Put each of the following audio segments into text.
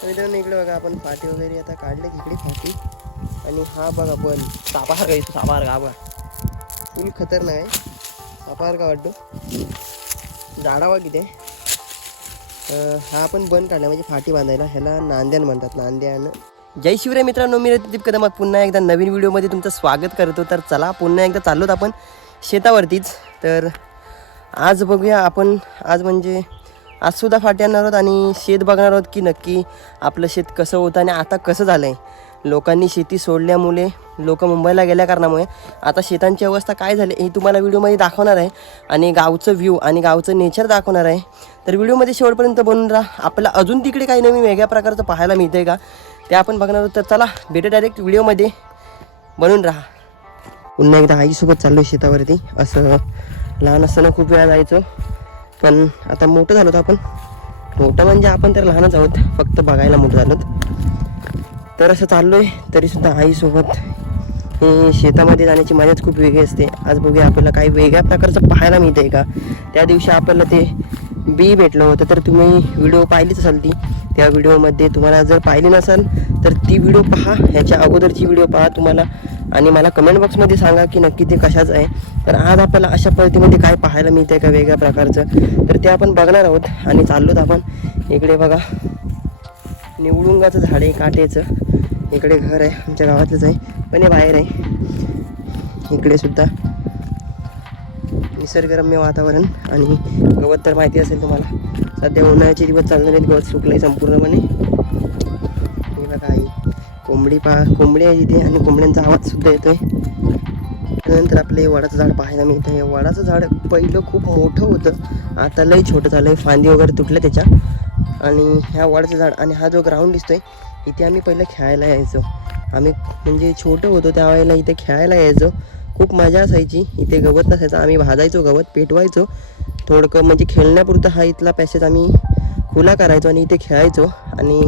तर मित्रांनो इकडे बघा आपण फाटी वगैरे आता काढले इकडे फाटी आणि हा बघा पण सापासारखा येतो सापासारखा हा बघा फुल खतरनाक आहे. सापासारखा वाटतो. झाडावा किती हा आपण बंद काढला म्हणजे फाटी बांधायला. ह्याला नांद्यान म्हणतात नांद्यान. जय शिवराय मित्रांनो मी रतिदीप कदम पुन्हा एकदा नवीन व्हिडिओमध्ये तुमचं स्वागत करतो. तर चला पुन्हा एकदा चाललोत आपण शेतावरतीच. तर आज बघूया आपण आज म्हणजे आज सुद्धा फाटी आणणार आहोत आणि शेत बघणार आहोत की नक्की आपलं शेत कसं होतं आणि आता कसं झालं आहे लोकांनी शेती सोडल्यामुळे लोक मुंबईला गेल्या कारणामुळे आता शेतांची अवस्था काय झाली हे तुम्हाला व्हिडिओमध्ये दाखवणार आहे आणि गावचं व्ह्यू आणि गावचं नेचर दाखवणार आहे. तर व्हिडिओमध्ये शेवटपर्यंत बनून राहा. आपला अजून तिकडे काही नवीन वेगळ्या प्रकारचं पाहायला मिळतंय का? ते आपण बघणार आहोत. तर चला भेटू डायरेक्ट व्हिडिओमध्ये. बनून राहा. पुन्हा एकदा आईसोबत चाललो शेतावरती. असं लहान असताना खूप वेळा जायचो. पण आता मोठं झालो होतो आपण. मोठं म्हणजे आपण तर लहानच आहोत फक्त बघायला मोठं झालो तर असं चाललो आहे तरीसुद्धा आईसोबत. हे शेतामध्ये जाण्याची मजाच खूप वेगळी असते. आज बघूया आपल्याला काही वेगळ्या प्रकारचं पाहायला मिळतं आहे का? त्या दिवशी आपल्याला ते बी भेटलं होतं तर तुम्ही व्हिडिओ पाहिलीच असाल ती. त्या व्हिडिओमध्ये तुम्हाला जर पाहिली नसेल तर ती व्हिडिओ पहा. ह्याच्या अगोदरची व्हिडिओ पहा. तुम्हाला आणि मला कमेंट बॉक्समध्ये सांगा की नक्की ते कशाचं आहे. तर आज आपल्याला अशा पद्धतीमध्ये काय पाहायला मिळतं आहे का वेगळ्या प्रकारचं? तर ते आपण बघणार आहोत आणि चाललोत आपण. इकडे बघा निवडुंगाचं झाड आहे काटेचं. इकडे घर आहे आमच्या गावातलंच आहे. पण हे बाहेर आहे. इकडे सुद्धा निसर्गरम्य वातावरण आणि गवत तर माहिती असेल तुम्हाला. सध्या उन्हाळ्याचे दिवस चालले आहेत गवत सुकलं आहे संपूर्णपणे. हे बघा आई. कोंबडी पा कोंबडी आहे इथे आणि कोंबड्यांचा आवाज सुद्धा येतोय. त्यानंतर आपलं वडाचं झाड पाहायला मिळतं हे वडाचं झाड पहिलं खूप मोठं होतं. आता लई छोटं झालं आहे फांदी वगैरे तुटलं त्याच्या. आणि ह्या वडाचं झाड आणि हा जो ग्राउंड दिसतोय इथे आम्ही पहिलं खेळायला यायचो. आम्ही म्हणजे छोटं होतो त्यावेळेला इथे खेळायला यायचो. खूप मजा असायची. इथे गवत नसायचं. आम्ही भाजायचो गवत पेटवायचो. थोडकं म्हणजे खेळण्यापुरतं हा इथला पॅसेज आम्ही खुला करायचो आणि इथे खेळायचो. आणि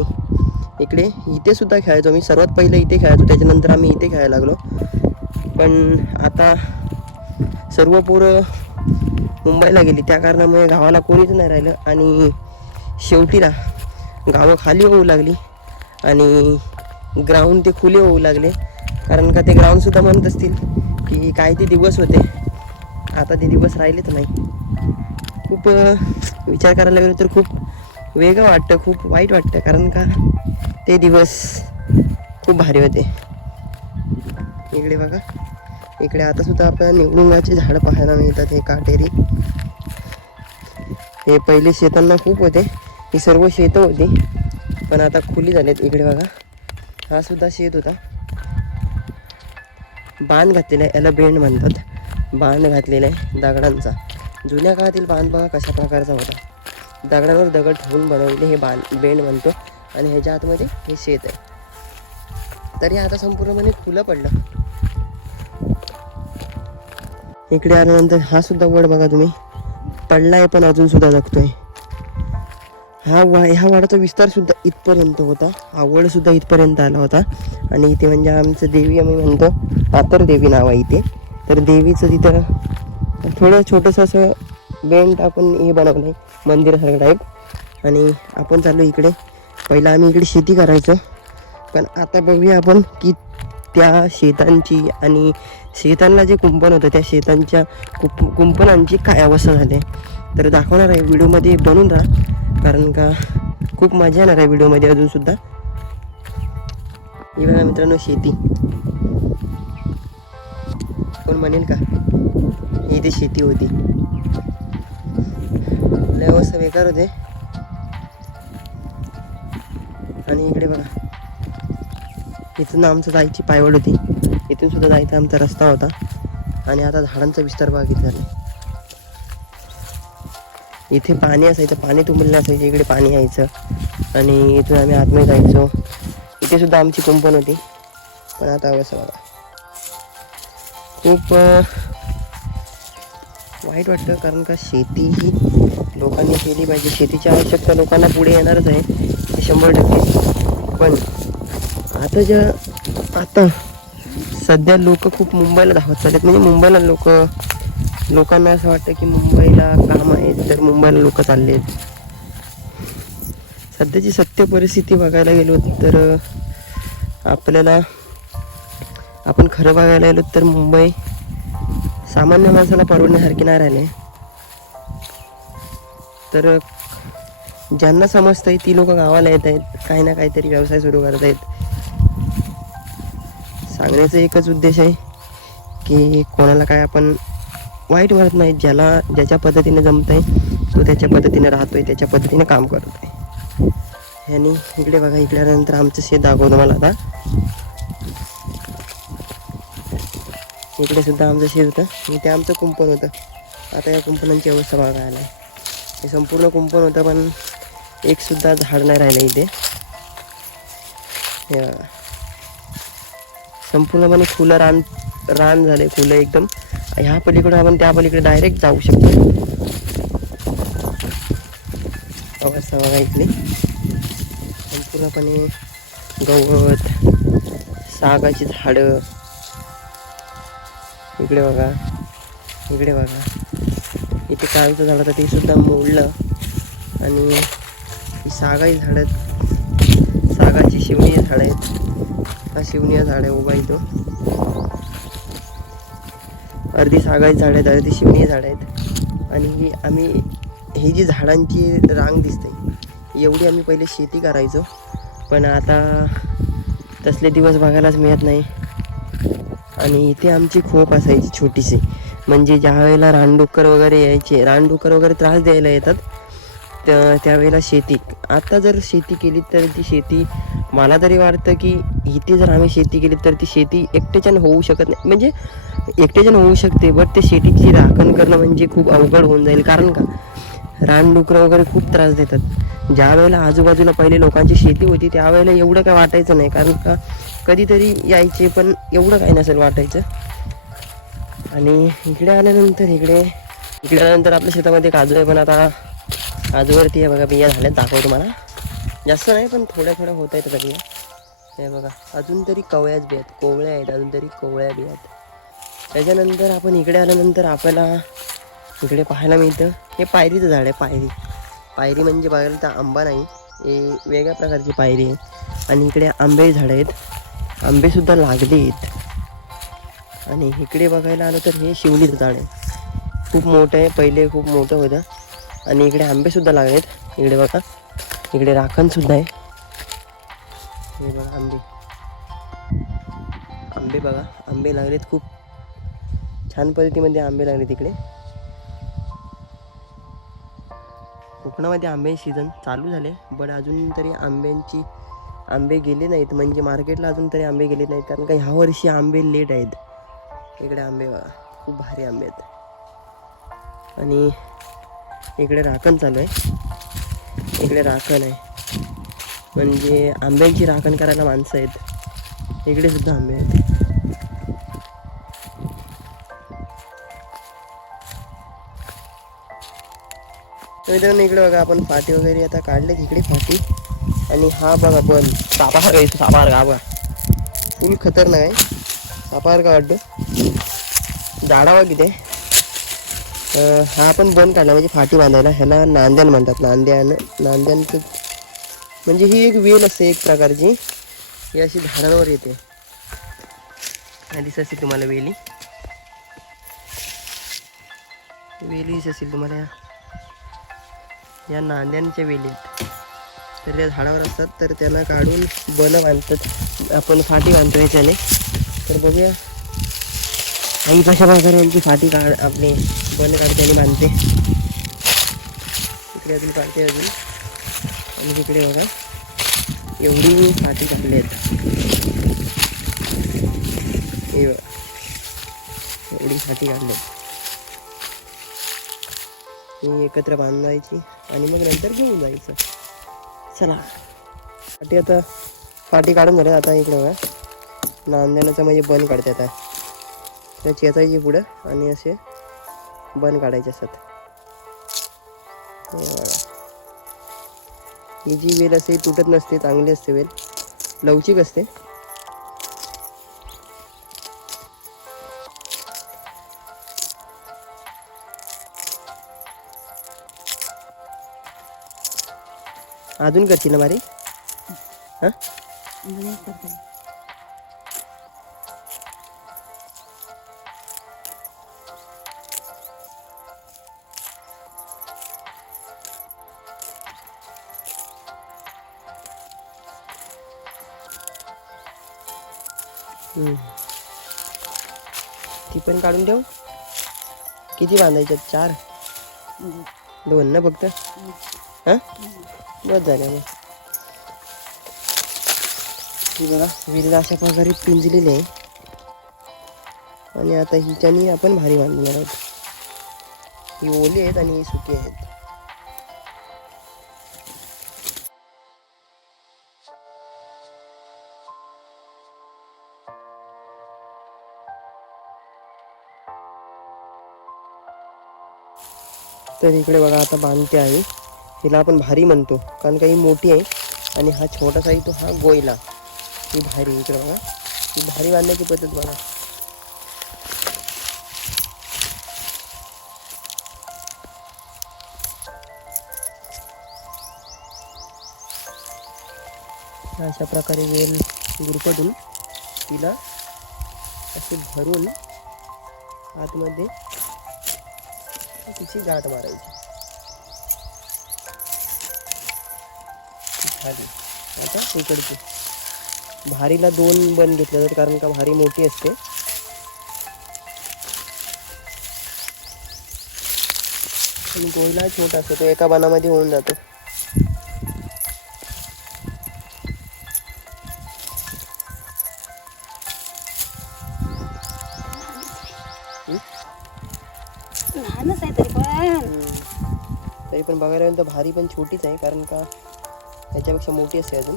इकडे इथे सुद्धा खेळायचो मी. सर्वात पहिले इथे खेळायचो त्याच्यानंतर आम्ही इथे खेळायला लागलो. पण आता सर्व पोरं मुंबईला गेली. त्या कारणामुळे गावाला कोणीच नाही राहिलं. आणि शेवटीला गावं खाली होऊ लागली. आणि ग्राउंड ते खुले होऊ लागले. कारण का ते ग्राउंडसुद्धा म्हणत असतील की काय ते दिवस होते. आता ते दिवस राहिलेच नाही. खूप विचार करायला गेलो तर खूप वेगळं वाटतं खूप वाईट वाटतं. कारण का ते दिवस खूप भारी होते. इकडे बघा. इकडे आता सुद्धा आपल्याला निवडुंगाची झाडं पाहायला मिळतात हे काटेरी. हे पहिले शेतांना खूप होते. ही सर्व शेतं होती. पण आता खुली झालेत इकडे बघा. हा सुद्धा शेत होता. बांध घातलेला आहे. याला बेंड म्हणतात. बांध घातलेला आहे दगडांचा. जुन्या काळातील बांध बघा कशा प्रकारचा होता. दगडांवर दगड ठेवून बनवलेले हे बांध बेंड म्हणतो. आणि ह्याच्या आतमध्ये हे शेत आहे. तर हे आता संपूर्णपणे खुलं पडलं. इकडे आल्यानंतर हा सुद्धा वड बघा तुम्ही. पडलाय पण अजून सुद्धा जगतोय. हा वा ह्या वाडाचा विस्तार सुद्धा इथपर्यंत होता. हा वड सुद्धा इथपर्यंत आला होता. आणि इथे म्हणजे आमचं देवी आम्ही म्हणतो पातर देवी नाव आहे इथे. तर देवीचं तिथं थोडं छोटंसं असं बेंड आपण हे बनवलं आहे मंदिरासारखं टाईप आणि आपण चाललो इकडे. पहिला आम्ही इकडे शेती करायचो. पण आता बघूया आपण की त्या शेतांची आणि शेतांना जे कुंपण होतं त्या शेतांच्या कुप कुंपणांची काय अवस्था झाली आहे. तर दाखवणार आहे व्हिडिओमध्ये बनून राहा. कारण का खूप मजा येणार आहे व्हिडिओमध्ये अजूनसुद्धा ही बघा मित्रांनो शेती. कोण म्हणेल का? ही इथे शेती होती. लय अवस्था बेकार होते. आणि इकडे बघा. इथून आमचं जायची पायवड होती. इथून सुद्धा जायचा आमचा रस्ता होता. आणि आता झाडांचा विस्तार बघितला इथे पाणी असायचं पाणी तुंबलेलं असायचं इकडे पाणी यायचं. आणि इथून आम्ही आतमध्ये जायचो. इथे सुद्धा आमची कुंपण होती. पण आता असं बघा. खूप वाईट वाटतं कारण का शेती ही लोकांनी केली पाहिजे. शेतीची आवश्यकता लोकांना पुढे येणारच आहे. ते शंभर टक्के. पण आता ज्या आता सध्या लोक खूप मुंबईला धावत चालत म्हणजे मुंबईला लोक लोकांना असं वाटतं की मुंबईला काम आहे तर मुंबईला लोक चालले आहेत. सध्याची सत्य परिस्थिती बघायला गेलो तर आपल्याला आपण खरं बघायला गेलो तर मुंबई सामान्य माणसाला परवडण्यासारखी नाही राहिले तर ज्यांना समजतंय ती लोक गावाला येत आहेत काही ना काहीतरी व्यवसाय सुरू करत आहेत. सांगण्याचा एकच उद्देश आहे की कोणाला काय आपण वाईट म्हणत नाही ज्याला ज्याच्या पद्धतीने आहे तो त्याच्या पद्धतीने राहतोय त्याच्या पद्धतीने काम करतोय. ह्यानी इकडे बघा इकल्यानंतर आमचं शेत दाखवतो मला आता. इकडे सुद्धा आमचं शेत होतं. आणि ते आमचं कुंपण होतं. आता या कुंपणांची अवस्था बघायला हे संपूर्ण कुंपण होतं पण एक सुद्धा झाड नाही राहिलं इथे. संपूर्णपणे फुलं रान रान झाले फुलं एकदम. ह्या पलीकडे आपण त्या पलीकडे डायरेक्ट जाऊ शकतो. अवस्था बघा इथली संपूर्णपणे गवत सागाची झाडं. इकडे बघा. इकडे बघा. इथे काळचं झाड होतं ते सुद्धा मोडलं. आणि सागाही झाड आहेत. सागाची शिवणी झाड आहेत. हा शिवणीया झाड आहे उभा इथं. अर्धी सागाची झाड आहेत अर्धी शिवणी झाड आहेत. आणि आम्ही ही जी झाडांची रांग दिसते एवढी आम्ही पहिले शेती करायचो. पण आता तसले दिवस बघायलाच मिळत नाही. आणि इथे आमची खोप असायची छोटीशी. म्हणजे ज्या वेळेला रानडुक्कर वगैरे यायचे रानडुक्कर वगैरे त्रास द्यायला येतात. त्या त्यावेळेला शेती. आता जर शेती केली तर ती शेती मला तरी वाटतं की इथे जर आम्ही शेती केली तर ती शेती एकटेच्यान होऊ शकत नाही. म्हणजे एकटेच्यान होऊ शकते बट ते शेतीची राखण करणं म्हणजे खूप अवघड होऊन जाईल. कारण का? रानडुकरं वगैरे खूप त्रास देतात. ज्या वेळेला आजूबाजूला पहिले लोकांची शेती होती त्यावेळेला एवढं काय वाटायचं नाही. कारण का? कधीतरी यायचे पण एवढं काही नसेल वाटायचं. आणि इकडे आल्यानंतर इकडे इकडे आल्यानंतर आपल्या शेतामध्ये काजू आहे पण आता आजवरती आहे बघा बिया झाल्यात दाखवतो मला जास्त नाही पण थोड्या थोड्या होत आहेत बिया हे बघा अजून तरी कवळ्याच बियात आहेत. कोवळ्या आहेत अजून तरी कोवळ्या बियात आहेत. त्याच्यानंतर आपण इकडे आल्यानंतर आपल्याला इकडे पाहायला मिळतं हे पायरीचं झाड आहे पायरी. पायरी म्हणजे बघायला तर आंबा नाही हे वेगळ्या प्रकारची पायरी आहे. आणि इकडे आंबे झाड आहेत. आंबेसुद्धा लागले आहेत. आणि इकडे बघायला आलं तर हे शिवलीचं झाड आहे. खूप मोठं आहे पहिले खूप मोठं होतं. आणि इकडे आंबेसुद्धा लागलेत इकडे बघा. इकडे राखणसुद्धा आहे. हे बघा आंबे. आंबे बघा. आंबे लागलेत खूप. छान पद्धतीमध्ये आंबे लागले तिकडे कोकणामध्ये आंबे सीझन चालू झाले बट अजून तरी आंब्यांची आंबे गेले नाहीत. म्हणजे मार्केटला अजून तरी आंबे गेले नाहीत. कारण का ह्या वर्षी आंबे लेट आहेत. इकडे आंबे बघा. खूप भारी आंबे आहेत. आणि इकडे राखण चालू आहे. इकडे राखण आहे. म्हणजे आंब्यांची राखण करायला माणसं आहेत. इकडे सुद्धा आंबे आहेत. मित्रांनो इकडे बघा आपण फाटी वगैरे आता काढले इकडे फाटी. आणि हा बघा पण सापार येतो सापार हा बघा फुल खतरनाक आहे. सापार का वाटतो. झाडावा किती आहे? हा आपण बंद काढला म्हणजे फाटी बांधायला ह्याला नांद्यान म्हणतात. नांद्यान नांद्यांचं म्हणजे ही एक वेल असते एक प्रकारची. ही अशी झाडांवर येते. हा दिसत असेल तुम्हाला वेली वेली दिसत असेल तुम्हाला या. नांद्यांच्या वेली आहेत. तर या झाडावर असतात तर त्यांना काढून बन बांधतात. आपण फाटी बांधतो याच्याने. तर बघूया. आई कशा प्रकारे यांची फाटी काढ आपले बन काढते आणि बांधते। इकडे अजून काढते अजून। आणि तिकडे बघा। एवढी फाटी काढली आहेत हे बघा. एवढी फाटी काढली मी एकत्र बांधायची आणि मग नंतर घेऊन जायचं. चला। फाटी आता फाटी काढून झाल्या आता इकडे बघा। नांदेणाचा म्हणजे बन काढते आता. त्या चेचायची पुढं आणि असे बन काढायचे असतात. ही जी वेल असते तुटत नसते चांगली असते वेल. लवचिक असते. अजून करशील ना मारी हां? ती पण काढून ठेव. किती बांधायच्यात? चार. दोन ना फक्त? हां? बस झाले मग बघा विल्ला अशा प्रकारे पिंजलेली आहे. आणि आता हिच्यानी आपण भारी बांधणार आहोत ही ओली आहेत आणि ही सुकी आहेत. तर इकडे बघा आता बांधते आहे. हिला आपण भारी म्हणतो कारण का ही मोठी आहे आणि हा छोटासा आहे तो हा गोयला. ही भारी इकडे बघा. ही भारी बांधण्याची पद्धत बघा. अशा प्रकारे वेल गुरपटून तिला असे भरून आतमध्ये तिची गाठ मारायची. झाली आता इकडची. भारीला दोन बन घेतले जातात कारण का भारी मोठी असते. आणि गोयला छोटा असतो तो एका बनामध्ये होऊन जातो. तरी पण बघायला गेलं तर भारी पण छोटीच आहे कारण का याच्यापेक्षा मोठी असते अजून.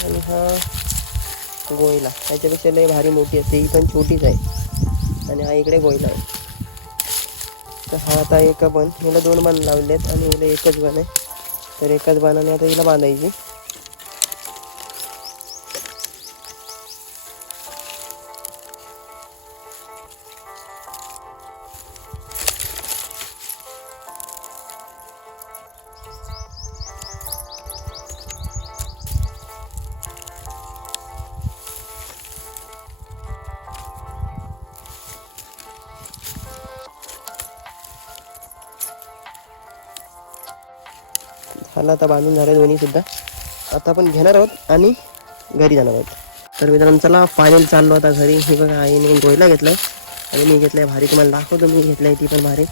आणि हा गोयला त्याच्यापेक्षा लय भारी मोठी असते ही पण छोटीच आहे. आणि हा इकडे गोयला आहे. तर हा आता एका बन हिला दोन बाण लावलेत आणि हिला एकच बन आहे. तर एकाच बाणाने आता हिला बांधायची. झालं आता बांधून झाले दोन्ही सुद्धा. आता आपण घेणार आहोत आणि घरी जाणार आहोत. तर मित्रांनो चला फायनल चाललो आता घरी. हे बघा आईने गोयला घेतलं आणि मी घेतलाय भारी. तुम्हाला दाखवतो मी घेतलाय ती पण भारी.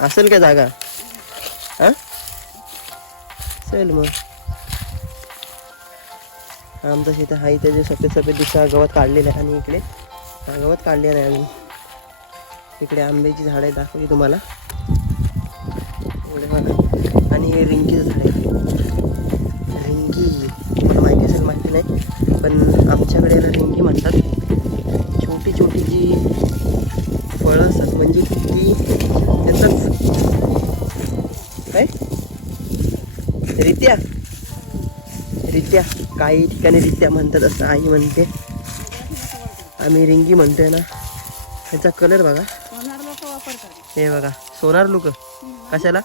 असेल का जागा? हा? चल मग. आमचं शेत हा इथे जे सफेद सफेद दिसा गवत काढलेलं आहे. आणि इकडे गवत काढले नाही आम्ही इकडे आंब्याची झाडं दाखवली तुम्हाला. हे रिंकीचं झाड आहे. रिंकी मला माहिती असेल माहिती नाही पण आमच्याकडे याला रिंकी म्हणतात. छोटी छोटी जी फळं असतात म्हणजे ती त्यांचाच काय? रित्या? रित्या. काही ठिकाणी रित्या म्हणतात असं आई म्हणते. आम्ही रिंगी म्हणतोय ना ह्याचा कलर बघा. हे बघा सोनार लोक. कशाला.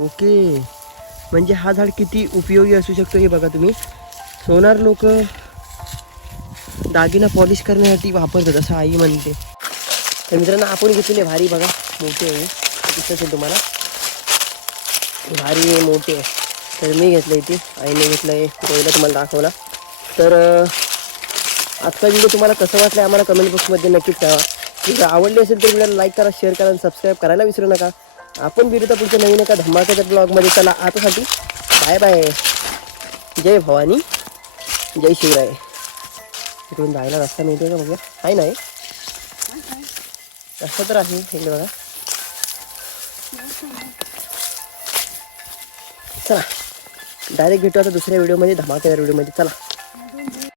ओके. म्हणजे हा झाड किती उपयोगी असू शकतो हे बघा तुम्ही. सोनार लोक दागिना पॉलिश करण्यासाठी वापरतात असं आई म्हणते. तर मित्रांनो आपण घेतलेले भारी बघा मोठे आहे. दिसत असेल तुम्हाला. भारी आहे मोठे आहे. तर मी घेतलं इथे आईने घेतलं आहे पहिला तुम्हाला दाखवला. तर आजचा व्हिडिओ तुम्हाला कसं वाटलं आम्हाला कमेंट बॉक्समध्ये नक्कीच कळवा. जर आवडली असेल तर व्हिडिओला लाईक करा शेअर करा आणि सबस्क्राईब करायला विसरू नका. आपण विरुद्ध पुढच्या नवीन एका धमाक्याच्या ब्लॉगमध्ये चला आतासाठी बाय बाय जय भवानी जय शिवराय. इकडून जायला रस्ता मिळतोय का बघा आहे नाही रस्ता तर आहे इकडे बघा. चला डायरेक्ट भेटू आता दुसऱ्या व्हिडिओमध्ये धमाकेदार व्हिडिओमध्ये चला.